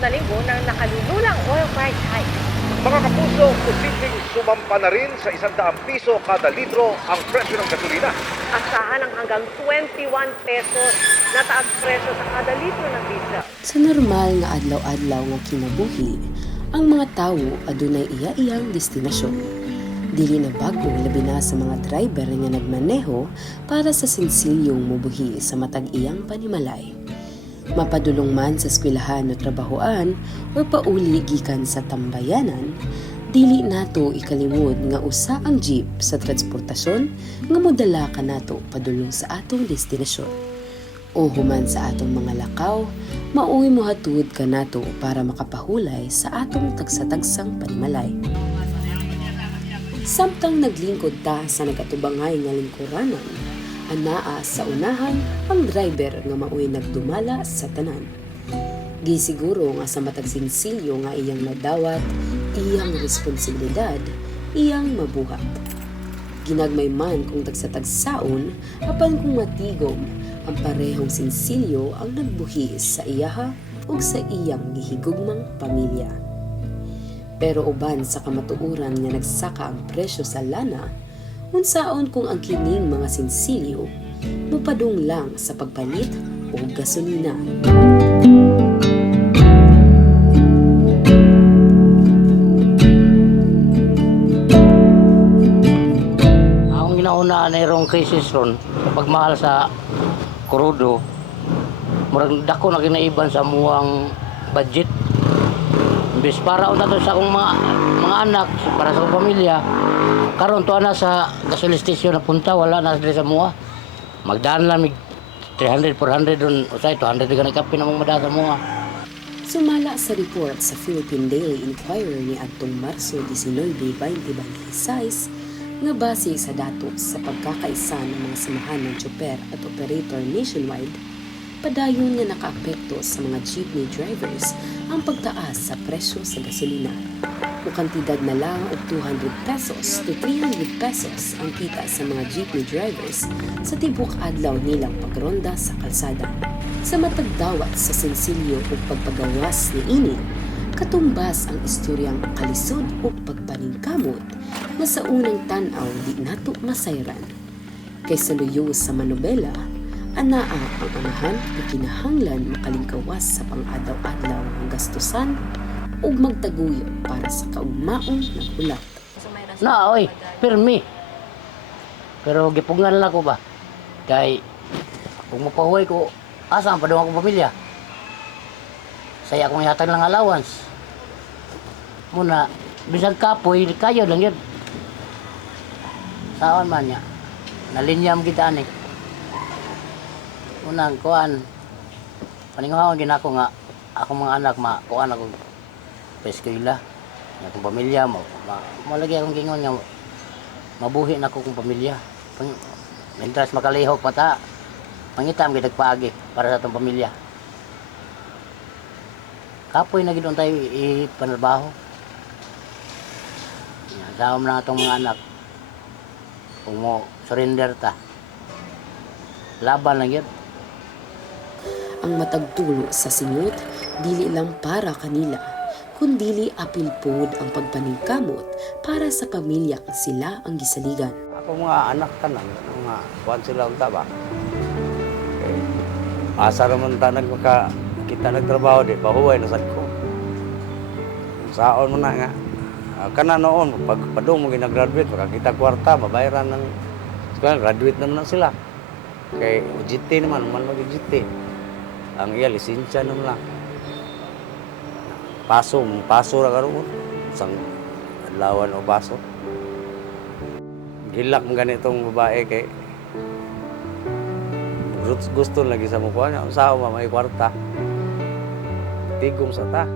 na linggo ng nakalululang oil price hike. Mga kapuso, posibleng sumampa na rin sa 100 piso kada litro ang presyo ng gasolina. Asahan ng hanggang 21 pesos na taas presyo sa kada litro ng diesel. Sa normal nga adlaw-adlaw nga kinabuhi, ang mga tawo adunay iya-iyang destinasyon. Dili na bago labi na sa mga driver nga nagmaneho para sa sensilyong mubuhi sa matag iyang panimalay. Mapadulong man sa eskwelahan o trabahoan o pauli gikan sa tambayanan, dili nato ikalimod nga usa ang jeep sa transportasyon nga modala kanato padulong sa atong destinasyon. O human sa atong mga lakaw, mauwi mo hatud kanato para makapahulay sa atong tagsa-tagsang panimalay. Samtang naglingkod ta sa nagatubangay nga lingkuranan, anaa sa unahan ang driver nga maoy nagdumala sa tanan. Gisiguro nga sa matag sensilyo nga iyang nadawat, iyang responsibilidad, iyang mabuhat. Ginagmay man kung tagsa-tagsaon, apan kung matigom, ang parehong sensilyo ang nagbuhi sa iyaha ug sa iyang gihigugmang pamilya. Pero uban sa kamatuoran nga nagsaka ang presyo sa lana, unsaon kung ang kining mga sensilyo mupadung lang sa pagpalit o gasolina. Ang ginauna na irong krisis ron sa pagmahal sa krudo, murag dako na kinaiban sa muang budget. Imbes para unta to sa akong mga anak, para sa akong pamilya, karon to na sa gasoline station na punta, wala na diri sa mua. Magdaan lang mig 300, 400 doon, usay 200 ganang kape na mong madaan sa mua. Sumala sa report sa Philippine Daily Inquirer ni adtong Marso 19, 2026 nga base sa datos sa pagkakaisa ng mga samahan ng tsoper at operator nationwide, padayon nga nakaapekto sa mga jeepney drivers ang pagtaas sa presyo sa gasolina. O kantidad na lang og 200 pesos to 300 pesos ang kita sa mga jeepney drivers sa tibok adlaw nilang pagronda sa kalsada. Sa matagdawat sa sensilyo o pagpagawas ni ini, katumbas ang istoryang kalisod o pagpaningkamot na sa unang tanaw di nato masayran. Kaysa luyo sa manobela, anaa ang anahan na kinahanglan makalingkawas sa pang-adlaw-adlaw ang gastusan ug magtaguyo para sa kaugmaong nagulat. Na, oy, pirmi. Pero gipungan lang ko ba? Kay, kung mapahuway ko, asa ang padung akong pamilya? Saya akong ihatag lang allowance. Muna, bisag kapoy, kayo lang yun. Saan man niya? Nalinyam kita ni. Unang kuan, paningawan ginako nga, akong mga anak, kuan ako sa eskwela, akong pamilya, malagi akong gingon nga, mabuhi na ako kong pamilya. Mientras makalihok pa ta, mangitam kita paagi para sa atong pamilya. Kapoy na ginoon tayo ipanarbaho. Kasama na atong mga anak. Kung mo surrender ta, laban lang yun. Ang matagtulo sa singot, dili lang para kanila, kundili apil pod ang pagpaningkamot para sa pamilya kang sila ang gisaligan. Ako mga anak tanan, mga kuwan sila ang taba. Asa naman ta kita nagtrabaho di, pahuway na sad ko. Saon mo na nga. Kana noon, pag padung mo ginagraduate, kita kwarta, mabayaran ng graduate naman na sila. Kay UGT naman, mag-UGT. Ang iya, lisensya naman lang. Paso na karoon. Isang adlawan o paso. Gilak mo ganitong babae kay gusto lagi sa mukha niya. Usawa may kwarta. Tigom sa ta.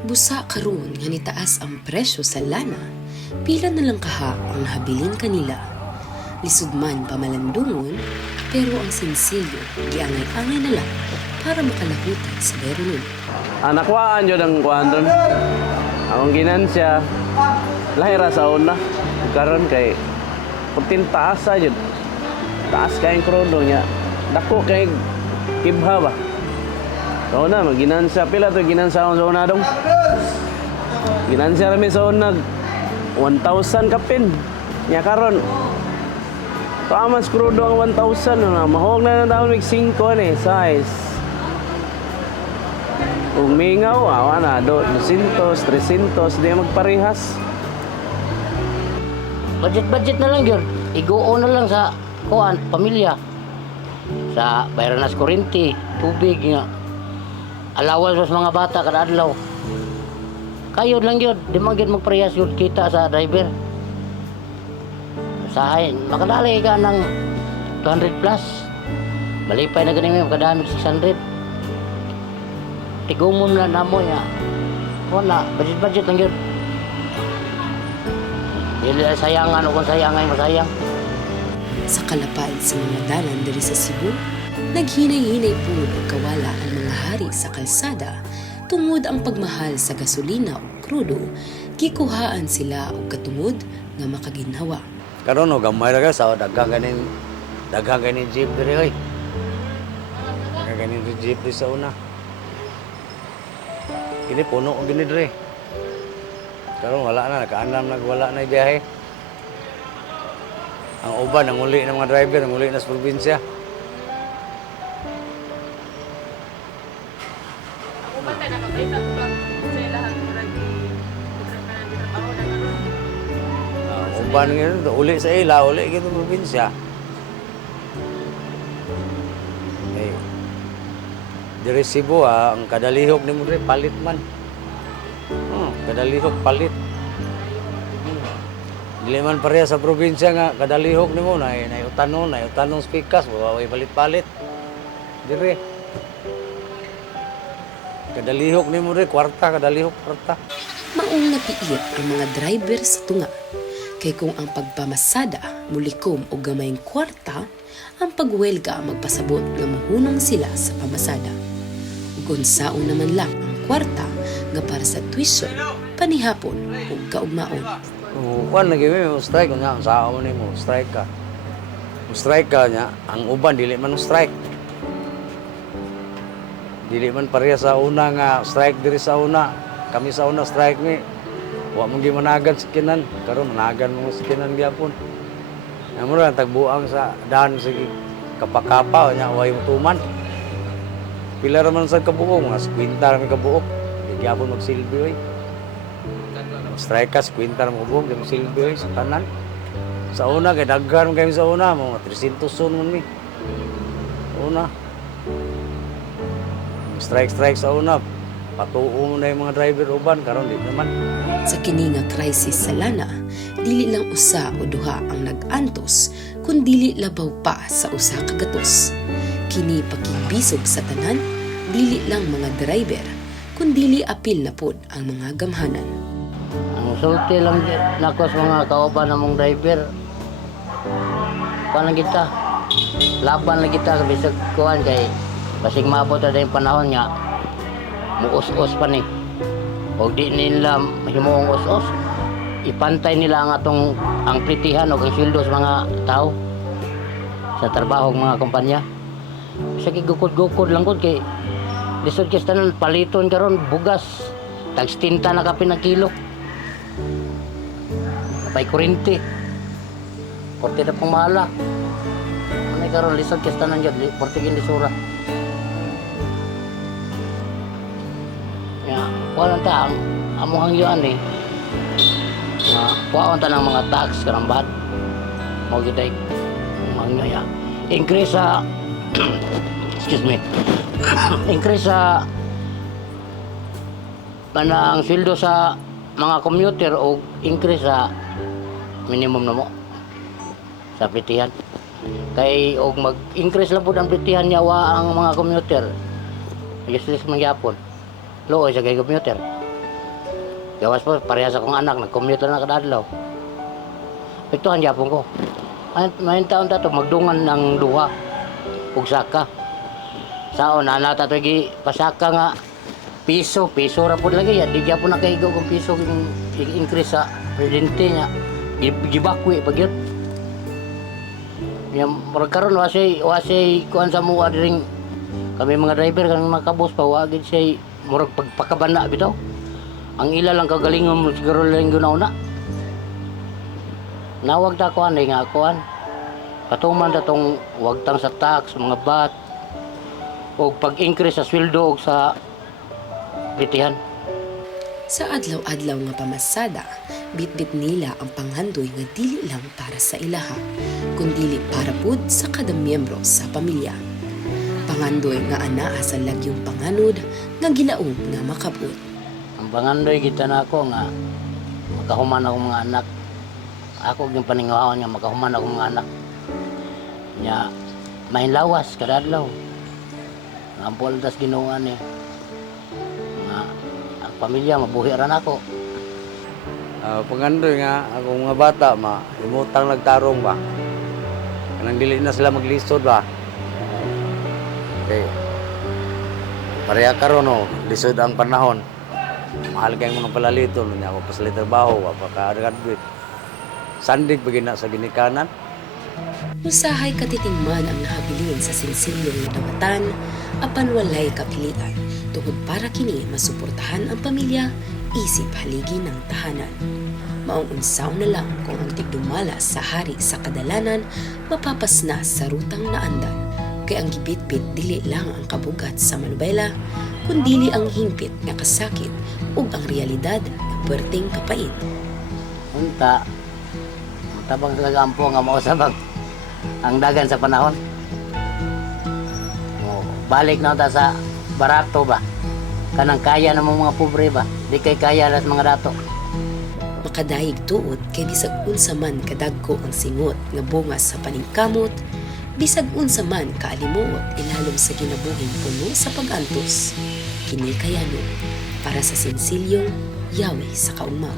Busa karon nga nitaas ang presyo sa lana, pila na lang kaha ang habilin kanila. Lisod man pamalandungon, pero ang sensilyo giangay-angay na lang para makalahutan sa beronon. Nakuhaan yun ang kuhaan doon. Ang ginansya, lahira sa una. Karon kay, putin taas sa yun. Taas kayong krono niya. Dako kay kibha ba? Sa una, ginansya. Pila to ginansya akong sa una dong. Ginansya kami sa una. 1,000 kapin. Nya karon. Pamas krudo ang 1,000 na. Mahog na ng taon mig 5 ni size. Kung mingaw, awa na. 200, 300, di magparehas. Budget na lang yun. Igoo na lang sa kuan, pamilya. Sa bayaran nas kuryente, tubig nga. Allowance sa mga bata kada adlaw. Kayo lang yun, di man gyud magparehas yun kita sa driver. Sahay, makadali ka ng 200 plus. Malipay na ganun yung kadami 600. Tigumon na namo ya. Wala, budget lang yun. Dili sayangan o kung sayangan masayang. Sa kalapad sa mga dalan diri sa Cebu, naghinay-hinay pud og kawala ang mga hari sa kalsada tungod ang pagmahal sa gasolina o krudo, gikuhaan sila og katungod nga makaginhawa. Karon og gamay ra ka sa daghang ganin jeep diri oy. Daghang ganin jeep diri sa una. Kini puno og gini diri. Karon wala na, nakaanam wala na biyahe. Ang uban ang uli ng mga driver, ang uli na sa probinsya. Uban ngayon, uli sa ila, uli gitu probinsya. Eh, diri Cebu ang kadalihok ni mo diri palit man. Kadalihok palit. Dili man pareha sa probinsya nga kadalihok nimo na utanon spikas way palit-palit. Dire. Kadalihok nimo diri kwarta kadalihok kwarta. Maong napiit ang mga driver sa tunga. Kay kung ang pagpamasada mulikom o gamayng kwarta, ang pagwelga magpasabot nga mahunong sila sa pamasada. Ug saon naman lang ang kwarta nga para sa tuition, panihapon o kaugmaon. Kuan lagi mo strike nya ang sao man nimo strike ka. Strike ka nya ang uban dili man strike. Dili man pareha sa una nga strike diri sa una. Kami sa una strike ni wa mong gimanagan sikinan karon managan mo sikinan gyapon. Amo ra tagbuang sa daan sige kapakapa nya way mutuman. Pila ra man sa kabuok nga 50 ra mi kabuok. Di gyapon magsilbi oy. Strike ka, kwinta na mga buhok, di mo silbi sa tanan. Sa una, kaya daggan kami sa una, mga 300 son mo mi. Una. Strike sa una, patuo mo na yung mga driver uban, karon di naman. Sa kini nga crisis sa lana, dili lang usa o duha ang nag-antos, kun dili labaw pa sa usa ka gatos. Kini pakibisog sa tanan, dili lang mga driver, kun dili apil na pod ang mga gamhanan. Ang sulti lang nako sa mga kauban namong driver. Paano kita? Laban lang kita sa bisag kuhan kay basig maabot na yung panahon nga muus-us pa ni. O di nila himuong us-us, ipantay nila ang plitihan o ang sweldo sa mga tao sa trabaho ng mga kumpanya. Sa gukod-gukod lang ko kay lisod kis tanan paliton karon bugas tag 70 na kapin na kilo. Pay kuryente. Porte na pang mahala. Ano karon lisod kis tanan gyud porte gin lisura. Ya, wala ta ang among hangyoan eh. Nga kuwaon ta ng mga tax karambat. Mo giday mangyo ya. Increase sa excuse me. Increase sa panang sweldo sa mga commuter o increase sa minimum na mo sa plitihan. Kay og mag-increase lang po ang plitihan niya wa ang mga commuter. Useless man gyapon. Looy sa kay commuter. Gawas po parehas akong anak nag-commute na kada adlaw. Pituhan gyapon ko. Mahin taon ta to magdungan ng duha ug saka. Saon ana ta to gi pasaka nga piso ra pud lagi ya di gyapon nakaigo kung piso increase sa presidente niya. Gibakwi pag yun. Yang karon wasay kuan sa mua diring Kami mga driver, kami mga kabos, pawagin siya, murag pagpakabana bitaw. Ang ila lang kagalingon mo siguro lang guna-una. Nawag na kuan nga kuan. Patuman na tong wagtang sa tax, mga bat, o pag-increase sa sweldo o sa pritihan. Sa adlaw-adlaw nga pamasada, bitbit nila ang panghandoy nga dili lang para sa ilaha, kundi para pud sa kada miyembro sa pamilya. Pangandoy nga anaa sa lagyong panganod nga gilaog nga makabot. Ang pangandoy kita na ako nga makahuman akong mga anak. Ako yung paningawan nga makahuman akong mga anak. Nya may lawas kada adlaw. Ang poldas Ginoo ni. Nga ang pamilya mabuhi ran ako. Pangandoy nga akong mga bata imutang nagtarong ba. Kanang dili na sila maglisod ba. Okay. Pareha karon no, lisod ang panahon. Mahal kayong mga palalito, niya ako pa sa trabaho, apaka-graduate. Sandig pagina sa ginikanan. Usahay katitingman ang nahabilin sa sinsilyong damatan apan walay kapilian tungod para kini masuportahan ang pamilya isip haligi ng tahanan. Maong unsaw na lang kung ang tigdumala sa hari sa kadalanan mapapasna sa rutang naandan. Kay ang gibitbit dili lang ang kabugat sa manubela, kundili ang hingpit nga kasakit ug ang realidad nga perting kapait. Unta, tabang kagampo nga mausabag ang dagan sa panahon. Balik na ta sa barato ba? Kanang kaya na mga pobre ba? Di kay kaya las mga dato. Makadayig tuod kay bisag unsa man kadagko ang singot nga bunga sa paningkamot, bisag unsa man kaalimuot ilalom sa ginabuhing puno sa pag-antos. Kini kayano para sa sensilyong yawi sa kaugmaw.